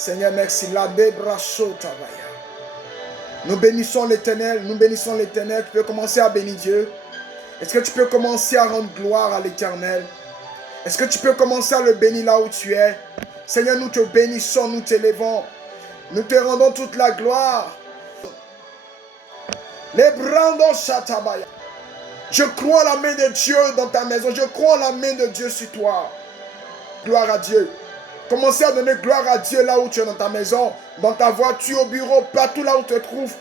Seigneur, merci. La débrasso tabaya. Nous bénissons l'Éternel. Nous bénissons l'Éternel. Tu peux commencer à bénir Dieu. Est-ce que tu peux commencer à rendre gloire à l'Éternel? Est-ce que tu peux commencer à le bénir là où tu es? Seigneur, nous te bénissons, nous t'élevons. Nous te rendons toute la gloire. Les brandos chatabaya. Je crois la main de Dieu dans ta maison. Je crois la main de Dieu sur toi. Gloire à Dieu. Commencez à donner gloire à Dieu là où tu es dans ta maison, dans ta voiture, au bureau, partout là où tu te trouves.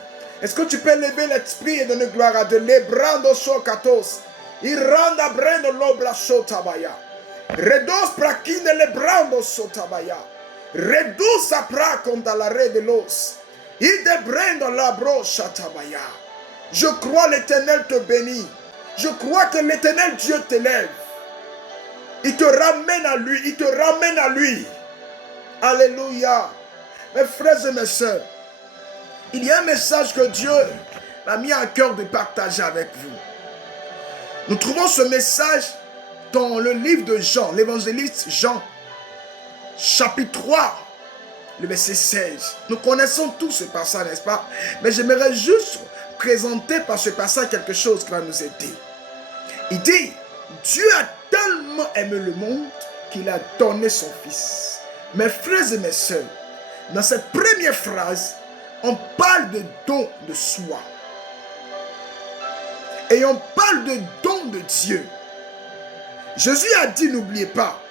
Est-ce que tu peux lever l'esprit et donner gloire à Dieu? Les brandos chokatos. Iranda brendo lobra sotabaya. Redos prakine le brandos sotabaya. Redus apra contra la red de los. Ide brendo la brocha tabaya. Je crois l'Éternel te bénit. Je crois que l'Éternel Dieu t'élève. Il te ramène à lui. Il te ramène à lui. Alléluia. Mes frères et mes sœurs, il y a un message que Dieu m'a mis à cœur de partager avec vous. Nous trouvons ce message dans le livre de Jean, l'évangéliste Jean, chapitre 3, le verset 16. Nous connaissons tous ce passage, n'est-ce pas? Mais j'aimerais juste présenter par ce passage quelque chose qui va nous aider. Il dit, Dieu a tellement aimé le monde qu'il a donné son Fils. Mes frères et mes sœurs, dans cette première phrase, on parle de don de soi. Et on parle de don de Dieu. Jésus a dit, n'oubliez pas,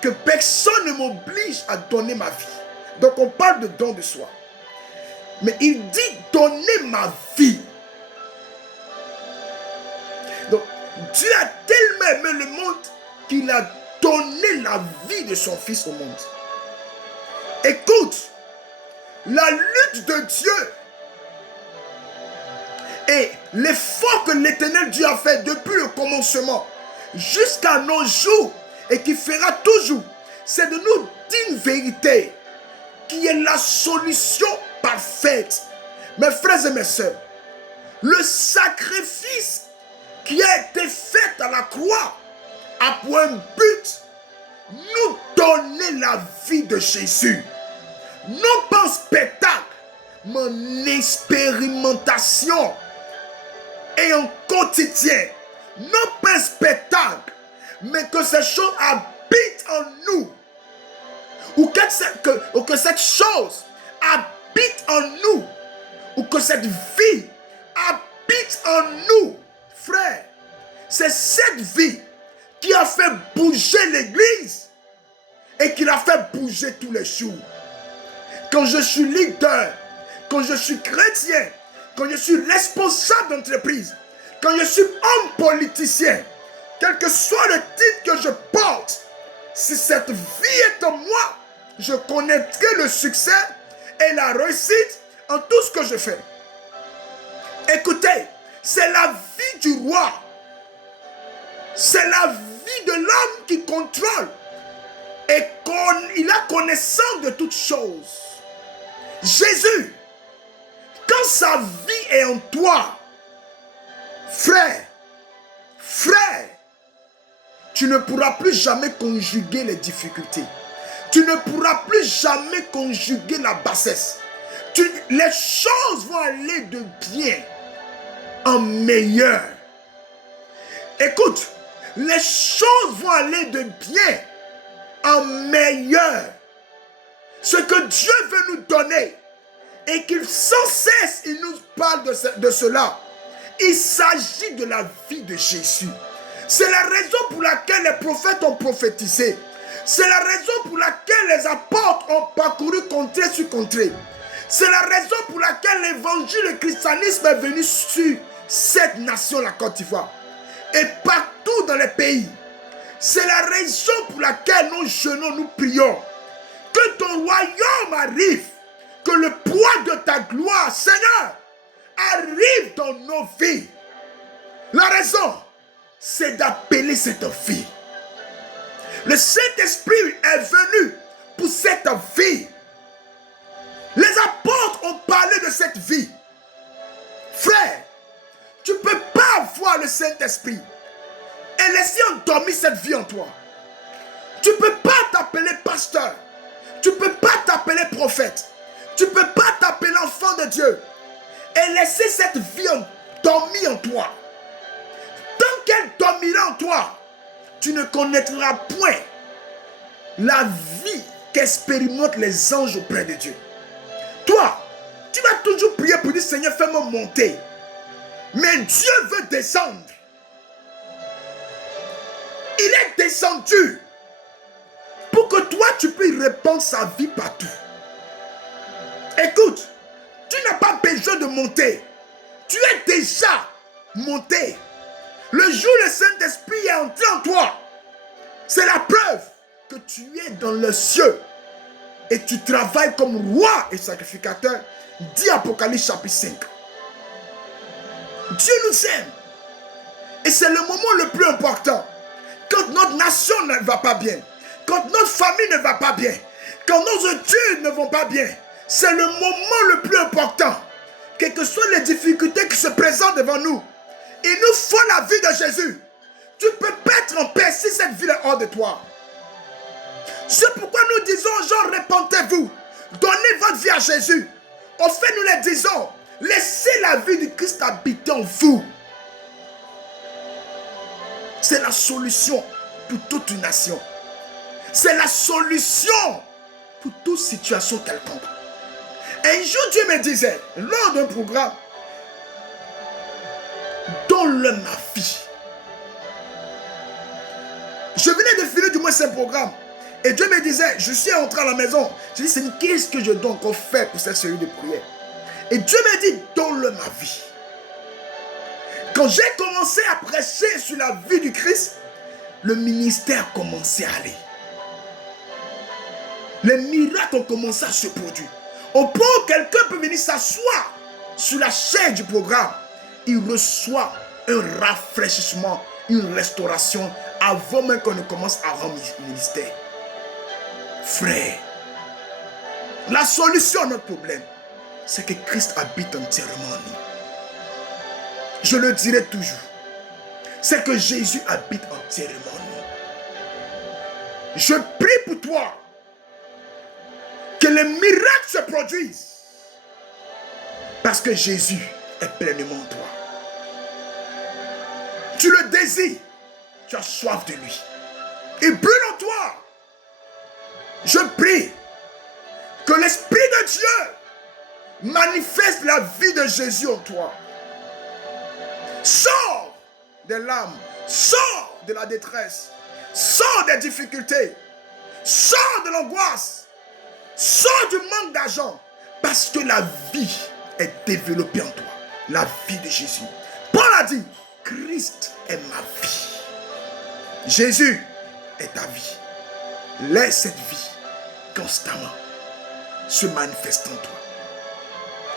que personne ne m'oblige à donner ma vie. Donc on parle de don de soi. Mais il dit donner ma vie. Donc Dieu a tellement aimé le monde qu'il a donné la vie de son Fils au monde. Écoute, la lutte de Dieu et l'effort que l'Éternel Dieu a fait depuis le commencement jusqu'à nos jours et qui fera toujours, c'est de nous dire une vérité qui est la solution parfaite. Mes frères et mes sœurs, le sacrifice qui a été fait à la croix a pour un but, nous donner la vie de Jésus. Non pas un spectacle, mais une expérimentation et un quotidien. Non pas un spectacle, mais que ces choses habitent en nous. Ou que cette chose habite en nous. Ou que cette vie habite en nous. Frère, c'est cette vie qui a fait bouger l'église et qui l'a fait bouger tous les jours. Quand je suis leader, quand je suis chrétien, quand je suis responsable d'entreprise, quand je suis homme politicien, quel que soit le titre que je porte, si cette vie est en moi, je connaîtrai le succès et la réussite en tout ce que je fais. Écoutez, c'est la vie du roi. C'est la vie de l'homme qui contrôle. Et il a connaissance de toutes choses. Jésus, quand sa vie est en toi, frère, tu ne pourras plus jamais conjuguer les difficultés. Tu ne pourras plus jamais conjuguer la bassesse. Les choses vont aller de bien en meilleur. Écoute, les choses vont aller de bien en meilleur. Ce que Dieu veut nous donner et qu'il sans cesse il nous parle de cela. Il s'agit de la vie de Jésus. C'est la raison pour laquelle les prophètes ont prophétisé. C'est la raison pour laquelle les apôtres ont parcouru contrée sur contrée. C'est la raison pour laquelle l'évangile, le christianisme est venu sur cette nation, la Côte d'Ivoire. Et partout dans les pays. C'est la raison pour laquelle nous jeûnons, nous prions. Que ton royaume arrive. Que le poids de ta gloire, Seigneur, arrive dans nos vies. La raison, c'est d'appeler cette vie. Le Saint-Esprit est venu pour cette vie. Les apôtres ont parlé de cette vie. Frère, tu ne peux pas avoir le Saint-Esprit et laisser endormir cette vie en toi. Tu ne peux pas t'appeler pasteur. Tu ne peux pas t'appeler prophète. prophète. Tu ne peux pas t'appeler enfant de Dieu et laisser cette vie dormir en toi. Tant qu'elle dormira en toi, tu ne connaîtras point la vie qu'expérimentent les anges auprès de Dieu. Toi, tu vas toujours prier pour dire Seigneur, fais-moi monter. Mais Dieu veut descendre. Il est descendu pour que toi, tu puisses répandre sa vie partout. Écoute, tu n'as pas besoin de monter. Tu es déjà monté. Le jour où le Saint-Esprit est entré en toi, c'est la preuve que tu es dans le ciel et tu travailles comme roi et sacrificateur, dit Apocalypse chapitre 5. Dieu nous aime. Et c'est le moment le plus important. Quand notre nation ne va pas bien, quand notre famille ne va pas bien, quand nos études ne vont pas bien, c'est le moment le plus important. Quelles que soient les difficultés qui se présentent devant nous, il nous faut la vie de Jésus. Tu ne peux pas être en paix si cette vie est hors de toi. C'est pourquoi nous disons aux gens, répentez-vous, donnez votre vie à Jésus. En fait, nous les disons, laissez la vie de Christ habiter en vous. C'est la solution pour toute une nation. C'est la solution pour toute situation quelconque. Et un jour, Dieu me disait, lors d'un programme, donne-le ma vie. Je venais de finir du moins ce programme. Et Dieu me disait, je suis entré à la maison. Je dis, Seigneur, qu'est-ce que je dois encore faire pour cette série de prières? Et Dieu me dit, donne-le ma vie. Quand j'ai commencé à prêcher sur la vie du Christ, le ministère a commencé à aller. Les miracles ont commencé à se produire. Au point où quelqu'un peut venir s'asseoir sur la chaise du programme, il reçoit un rafraîchissement, une restauration avant même qu'on ne commence à rendre le ministère. Frère, la solution à notre problème, c'est que Christ habite entièrement en nous. Je le dirai toujours. C'est que Jésus habite entièrement en nous. Je prie pour toi que les miracles se produisent parce que Jésus est pleinement en toi. Tu le désires, tu as soif de lui. Il brûle en toi. Je prie que l'Esprit de Dieu manifeste la vie de Jésus en toi. Sors des larmes, sors de la détresse, sors des difficultés, sors de l'angoisse, sors du manque d'argent, parce que la vie est développée en toi, la vie de Jésus. Paul a dit, Christ est ma vie. Jésus est ta vie. Laisse cette vie constamment se manifester en toi.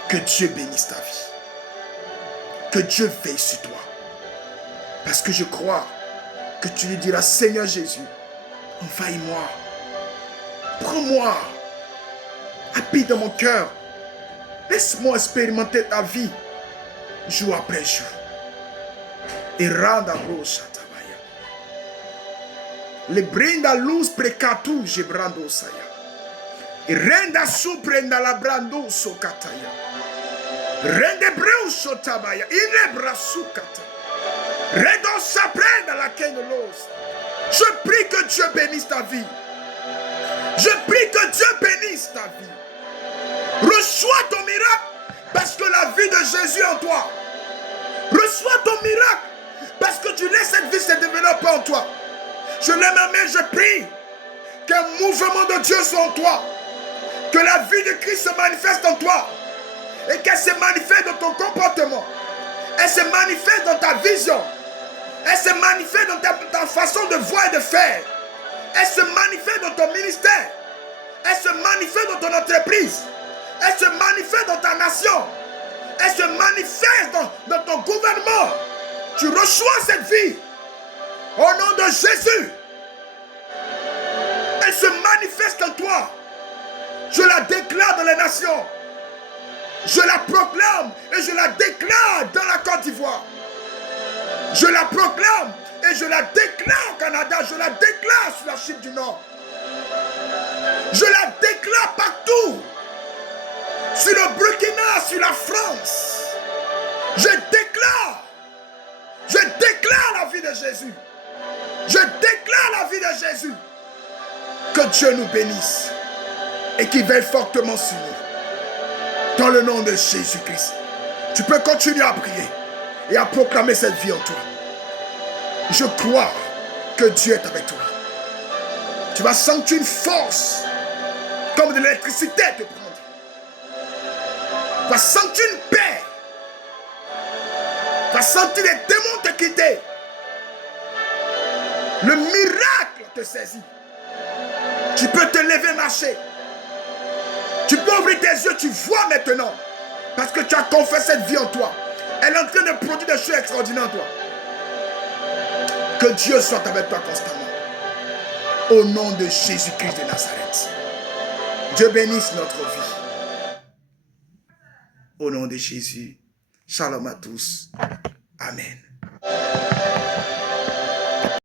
Que Dieu bénisse ta vie. Que Dieu veille sur toi. Parce que je crois que tu lui diras, Seigneur Jésus, envahis-moi. Prends-moi. Habite dans mon cœur. Laisse-moi expérimenter ta vie jour après jour. Et rende à rocha tabaya. Le brinda luz precatu gebrando saya. Et renda su prenda la brando sokataya. Rende breu sotabaya. Ilebra sukata. Redo sa prenda la kenelos. Je prie que Dieu bénisse ta vie. Je prie que Dieu bénisse ta vie. Reçois ton miracle parce que la vie de Jésus est en toi. Reçois ton miracle parce que tu laisses cette vie se développer en toi. Je lève ma main, je prie qu'un mouvement de Dieu soit en toi. Que la vie de Christ se manifeste en toi. Et qu'elle se manifeste dans ton comportement. Elle se manifeste dans ta vision. Elle se manifeste dans ta façon de voir et de faire. Elle se manifeste dans ton ministère. Elle se manifeste dans ton entreprise. Elle se manifeste dans ta nation. Elle se manifeste dans ton gouvernement. Tu reçois cette vie. Au nom de Jésus. Elle se manifeste en toi. Je la déclare dans les nations. Je la proclame et je la déclare dans la Côte d'Ivoire. Je la proclame et je la déclare au Canada. Je la déclare sur la Chine du Nord. Je la déclare partout France. Je déclare la vie de Jésus. Je déclare la vie de Jésus. Que Dieu nous bénisse et qu'il veille fortement sur nous. Dans le nom de Jésus-Christ. Tu peux continuer à prier et à proclamer cette vie en toi. Je crois que Dieu est avec toi. Tu vas sentir une force comme de l'électricité te prendre. Tu vas sentir une paix. Tu vas sentir les démons te quitter. Le miracle te saisit. Tu peux te lever, marcher. Tu peux ouvrir tes yeux, tu vois maintenant. Parce que tu as confessé cette vie en toi. Elle est en train de produire des choses extraordinaires en toi. Que Dieu soit avec toi constamment. Au nom de Jésus-Christ de Nazareth. Dieu bénisse notre vie. Au nom de Jésus. Shalom à tous. Amen.